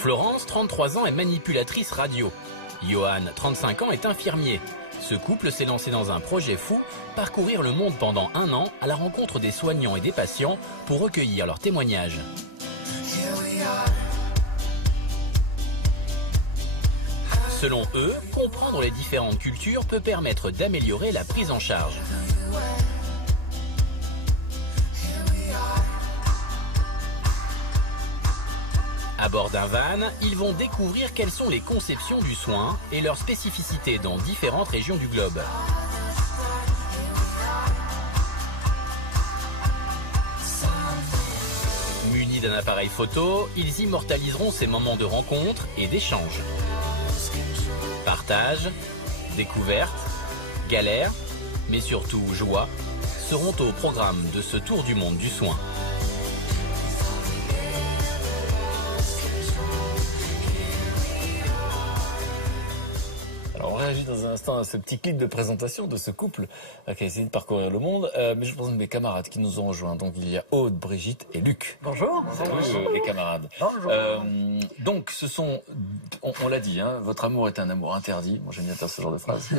Florence, 33 ans, est manipulatrice radio. Johan, 35 ans, est infirmier. Ce couple s'est lancé dans un projet fou, parcourir le monde pendant 1 an à la rencontre des soignants et des patients pour recueillir leurs témoignages. Selon eux, comprendre les différentes cultures peut permettre d'améliorer la prise en charge. À bord d'un van, ils vont découvrir quelles sont les conceptions du soin et leurs spécificités dans différentes régions du globe. Munis d'un appareil photo, ils immortaliseront ces moments de rencontre et d'échange. Partage, découverte, galère, mais surtout joie, seront au programme de ce tour du monde du soin. Alors on réagit dans un instant à ce petit clip de présentation de ce couple qui a essayé de parcourir le monde. Mais je présente mes camarades qui nous ont rejoints. Donc il y a Aude, Brigitte et Luc. Bonjour. Bonjour les camarades. Bonjour. Donc ce sont, on l'a dit, hein, votre amour est un amour interdit. Moi j'aime bien faire ce genre de phrase.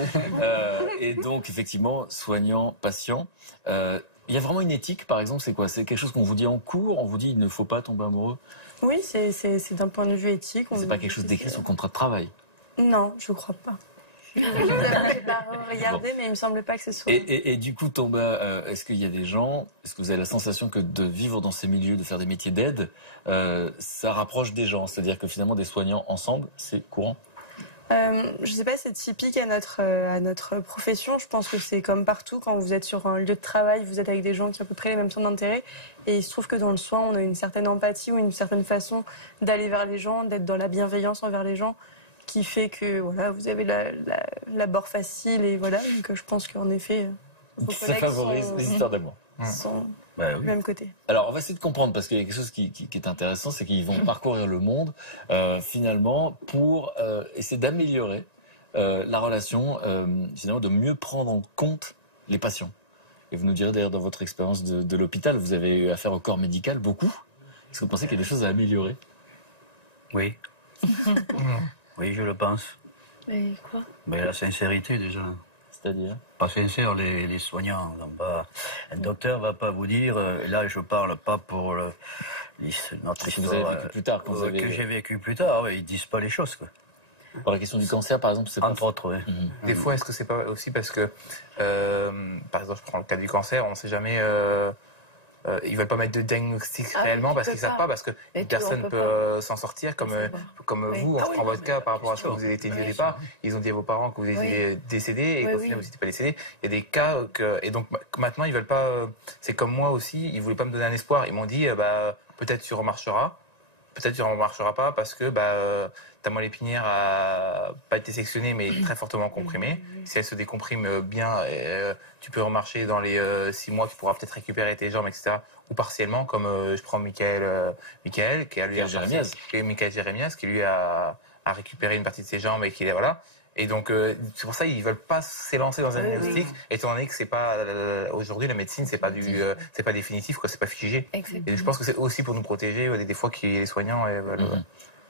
Et donc effectivement, soignant, patient. Il y a vraiment une éthique, par exemple, c'est quoi? C'est quelque chose qu'on vous dit en cours, on vous dit il ne faut pas tomber amoureux? Oui, c'est d'un point de vue éthique. C'est pas quelque chose d'écrit sur le contrat de travail? Non, je crois pas. Je n'ai pas regardé, mais il me semble pas que ce soit. Et du coup, Tomba, est-ce qu'il y a des gens, est-ce que vous avez la sensation que de vivre dans ces milieux, de faire des métiers d'aide, ça rapproche des gens? C'est-à-dire que finalement, des soignants ensemble, c'est courant? Je sais pas, c'est typique à notre profession. Je pense que c'est comme partout, quand vous êtes sur un lieu de travail, vous êtes avec des gens qui ont à peu près les mêmes centres d'intérêt. Et il se trouve que dans le soin, on a une certaine empathie ou une certaine façon d'aller vers les gens, d'être dans la bienveillance envers les gens, qui fait que voilà, vous avez l'abord facile. Et voilà, donc je pense qu'en effet, vos Ça collègues favorise les histoires d'amour. sont Bah, du même côté. Alors, on va essayer de comprendre, parce qu'il y a quelque chose qui est intéressant, c'est qu'ils vont parcourir le monde, finalement, pour essayer d'améliorer la relation, finalement, de mieux prendre en compte les patients. Et vous nous direz, d'ailleurs, dans votre expérience de l'hôpital, vous avez eu affaire au corps médical, beaucoup. Est-ce que vous pensez qu'il y a des choses à améliorer? Oui. Oui, je le pense. Et quoi? Mais la sincérité, déjà. C'est-à-dire? Pas sincère, les soignants. Un docteur va pas vous dire, là je parle pas pour notre Que histoire. vous avez vécu plus tard, quand vous avez... Que j'ai vécu plus tard, ouais, ils disent pas les choses, quoi. Pour la question du cancer, par exemple, c'est pas... Entre autres, oui. Des fois, est-ce que c'est pas aussi parce que, par exemple, je prends le cas du cancer, on ne sait jamais... ils veulent pas mettre de diagnostic réellement parce qu'ils savent pas, parce que personne peut s'en sortir comme vous. On prend votre cas par rapport à ce que vous avez été dit au départ. Ils ont dit à vos parents que vous étiez décédé et qu'au final vous n'étiez pas décédé. Il y a des cas et donc maintenant ils veulent pas. C'est comme moi aussi. Ils voulaient pas me donner un espoir. Ils m'ont dit peut-être tu remarcheras. Peut-être tu ne remarcheras pas parce que ta moelle épinière a pas été sectionnée mais très fortement comprimée. Si elle se décomprime bien, tu peux remarcher dans les 6 mois, tu pourras peut-être récupérer tes jambes, etc. Ou partiellement, comme je prends Michael qui a lui Michael Jérémias, qui lui a récupéré une partie de ses jambes et qui est voilà. Et donc c'est pour ça ils veulent pas s'élancer dans un diagnostic, étant donné que c'est pas aujourd'hui la médecine c'est pas c'est pas définitif quoi, c'est pas figé. Exactement. Et je pense que c'est aussi pour nous protéger des fois que les soignants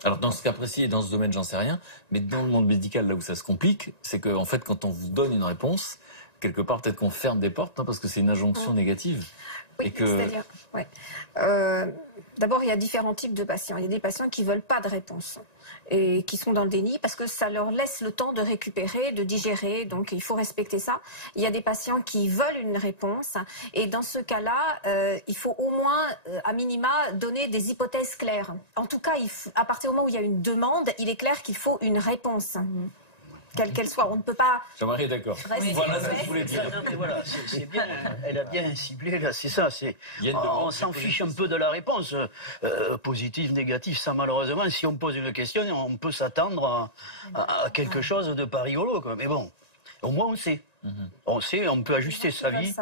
Alors dans ce cas précis et dans ce domaine j'en sais rien, mais dans le monde médical là où ça se complique, c'est que en fait quand on vous donne une réponse, quelque part peut-être qu'on ferme des portes, non, parce que c'est une injonction négative. Oui, et que... c'est-à-dire, ouais. D'abord, il y a différents types de patients. Il y a des patients qui veulent pas de réponse et qui sont dans le déni parce que ça leur laisse le temps de récupérer, de digérer. Donc, il faut respecter ça. Il y a des patients qui veulent une réponse et dans ce cas-là, il faut au moins, à minima, donner des hypothèses claires. En tout cas, à partir du moment où il y a une demande, il est clair qu'il faut une réponse. Quelle qu'elle soit, on ne peut pas... Jean-Marie est d'accord. Voilà ce que je voulais dire. Non, mais voilà, c'est bien, elle a bien ciblé, là, c'est ça. On s'en fiche un peu de la réponse. Positive, négative, ça malheureusement, si on pose une question, on peut s'attendre à quelque chose de pas rigolo, quoi. Mais bon, au moins on sait. On sait, on peut ajuster sa vie.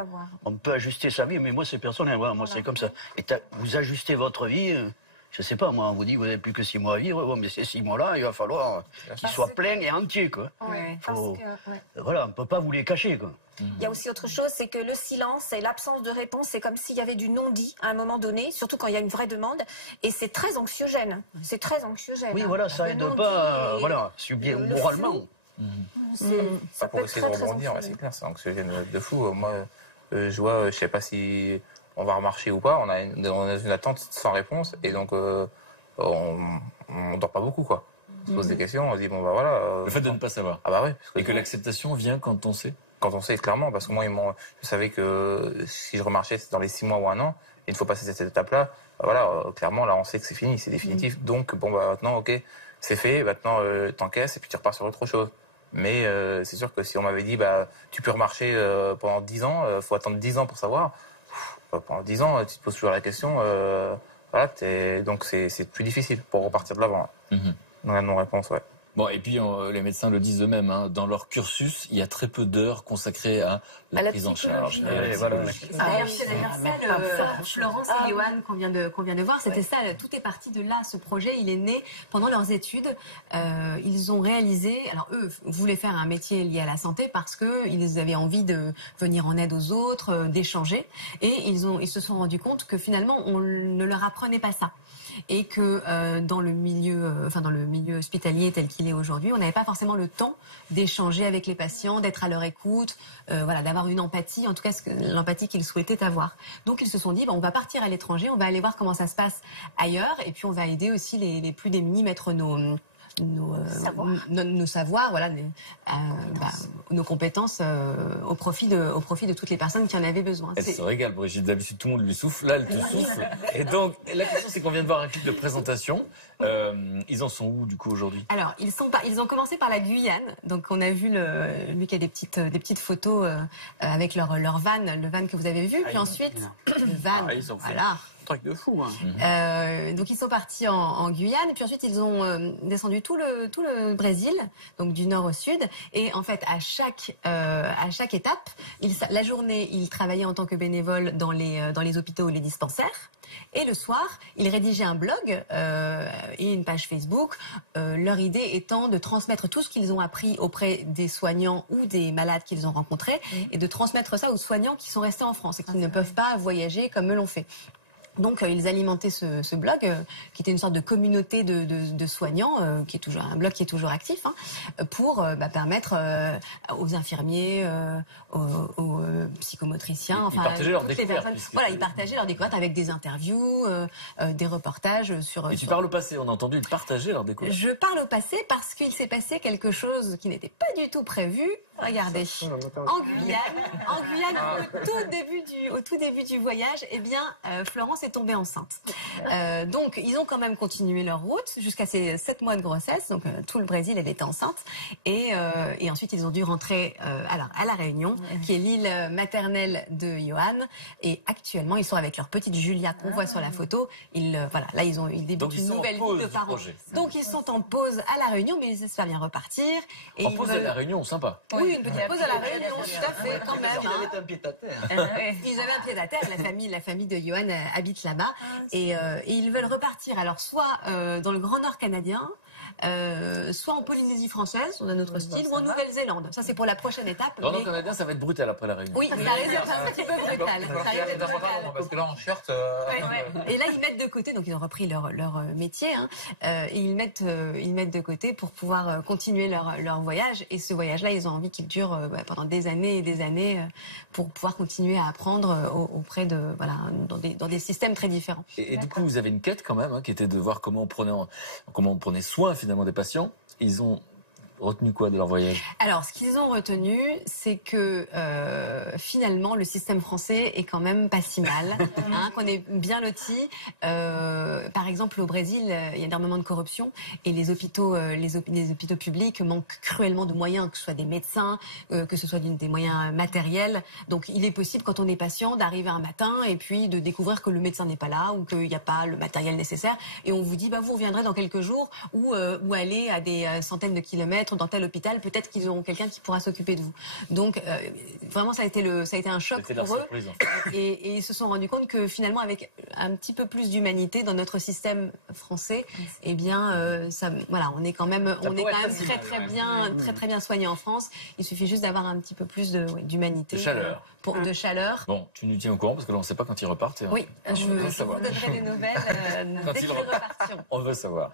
On peut ajuster sa vie, mais moi c'est personnel, voilà, moi c'est comme ça. Et vous ajustez votre vie... Je sais pas, moi, on vous dit que vous n'avez plus que 6 mois à vivre. Bon, mais ces 6 mois-là, il va falloir qu'ils soient pleins et entiers, quoi. Ouais, voilà, on ne peut pas vous les cacher, quoi. Il y a aussi autre chose, c'est que le silence et l'absence de réponse, c'est comme s'il y avait du non-dit à un moment donné, surtout quand il y a une vraie demande, et c'est très anxiogène. C'est très anxiogène. Oui, voilà, ça aide pas, subir moralement. Pour essayer de rebondir, c'est clair, c'est anxiogène de fou. Moi, je vois, je sais pas si on va remarcher ou pas, on a une attente sans réponse, et donc on dort pas beaucoup, quoi. On se pose des questions, on se dit, bon, bah voilà. Le fait de ne pas savoir. Ah bah oui. Et que l'acceptation vient quand on sait. Quand on sait, clairement, parce que moi, je savais que si je remarchais dans les 6 mois ou un an, il faut passer cette étape-là. Bah voilà, clairement, là, on sait que c'est fini, c'est définitif. Donc, bon, bah maintenant, ok, c'est fait, maintenant, t'encaisses et puis tu repars sur autre chose. Mais c'est sûr que si on m'avait dit, bah, tu peux remarcher pendant 10 ans, faut attendre 10 ans pour savoir. Pendant 10 ans, tu te poses toujours la question. Voilà, donc c'est plus difficile pour repartir de l'avant. Dans la non-réponse, ouais. Bon, et puis les médecins le disent eux-mêmes, hein, dans leur cursus, il y a très peu d'heures consacrées à la prise en charge. C'est d'ailleurs ça, Florence et Johan qu'on vient de voir, c'était ça, tout est parti de là, ce projet, il est né pendant leurs études. Ils ont réalisé, alors eux voulaient faire un métier lié à la santé parce qu'ils avaient envie de venir en aide aux autres, d'échanger, et ils se sont rendus compte que finalement on ne leur apprenait pas ça. Et que dans le milieu hospitalier tel qu'il est aujourd'hui, on n'avait pas forcément le temps d'échanger avec les patients, d'être à leur écoute, d'avoir une empathie, en tout cas l'empathie qu'ils souhaitaient avoir. Donc ils se sont dit, on va partir à l'étranger, on va aller voir comment ça se passe ailleurs, et puis on va aider aussi les plus démunis, mettre nos savoirs, nos compétences au profit de toutes les personnes qui en avaient besoin. Elle se régale, Brigitte. D'habitude, tout le monde lui souffle. Là, elle te souffle. Et donc, la question, c'est qu'on vient de voir un clip de présentation. Ils en sont où, du coup, aujourd'hui? Alors, ils ont commencé par la Guyane. Donc, on a vu Luc a des petites photos avec leur van, le van que vous avez vu. Puis ensuite, le van. Voilà. Truc de fou. Donc ils sont partis en Guyane, et puis ensuite ils ont descendu tout le Brésil, donc du nord au sud. Et en fait, à chaque étape, la journée, ils travaillaient en tant que bénévoles dans les hôpitaux ou les dispensaires. Et le soir, ils rédigeaient un blog et une page Facebook, leur idée étant de transmettre tout ce qu'ils ont appris auprès des soignants ou des malades qu'ils ont rencontrés, et de transmettre ça aux soignants qui sont restés en France et qui ne peuvent pas voyager comme eux l'ont fait. Donc ils alimentaient ce blog qui était une sorte de communauté de soignants, qui est toujours un blog qui est toujours actif, pour permettre aux infirmiers, aux psychomotriciens, ils partageaient leurs découvertes. Ils partageaient leurs découvertes avec des interviews, des reportages sur. Et tu parles au passé, on a entendu, ils partageaient leurs découvertes. Je parle au passé parce qu'il s'est passé quelque chose qui n'était pas du tout prévu. Regardez, en Guyane, au tout début du voyage, Florence est tombée enceinte. Donc, ils ont quand même continué leur route jusqu'à ses 7 mois de grossesse. Donc, tout le Brésil, elle était enceinte. Et ensuite, ils ont dû rentrer à La Réunion, qui est l'île maternelle de Johan. Et actuellement, ils sont avec leur petite Julia qu'on voit sur la photo. Ils débutent une nouvelle vie de parents. Donc, ils sont en pause à La Réunion, mais ils espèrent bien repartir. Et en pause à La Réunion, sympa. Oui, une petite pause à La Réunion, tout à fait, quand même. Ils avaient un pied-à-terre. Ils avaient un pied-à-terre. La famille de Johan habite là-bas. Et ils veulent repartir, alors soit dans le Grand Nord canadien, soit en Polynésie française, dans un autre style, ou en Nouvelle-Zélande. Ça, c'est pour la prochaine étape. Le Grand Nord canadien, ça va être brutal après la Réunion. Oui, ça risque d'être un petit peu brutal. Parce que là, en short... Et là, ils mettent de côté, donc ils ont repris leur métier, et ils mettent de côté pour pouvoir continuer leur voyage. Et ce voyage-là, ils ont envie qu'il dure pendant des années et des années pour pouvoir continuer à apprendre auprès de dans des systèmes très différents. Et du coup, vous avez une quête quand même, qui était de voir comment on prenait soin finalement des patients. Ils ont retenu quoi de leur voyage? Alors, ce qu'ils ont retenu, c'est que finalement, le système français est quand même pas si mal, qu'on est bien lotis. Par exemple, au Brésil, il y a énormément de corruption et les hôpitaux publics manquent cruellement de moyens, que ce soit des médecins, que ce soit des moyens matériels. Donc, il est possible, quand on est patient, d'arriver un matin et puis de découvrir que le médecin n'est pas là ou qu'il n'y a pas le matériel nécessaire. Et on vous dit, vous reviendrez dans quelques jours ou aller à des centaines de kilomètres être dans tel hôpital, peut-être qu'ils auront quelqu'un qui pourra s'occuper de vous. Donc vraiment ça a été un choc pour eux. Surprise, en fait. Et ils se sont rendus compte que finalement avec un petit peu plus d'humanité dans notre système français, eh bien voilà, on est quand même très bien soigné en France. Il suffit juste d'avoir un petit peu plus d'humanité, de chaleur. De chaleur. Bon, tu nous tiens au courant parce que là on ne sait pas quand ils repartent. Oui, je vous donnerai des nouvelles dès qu'ils repartiront. On veut savoir.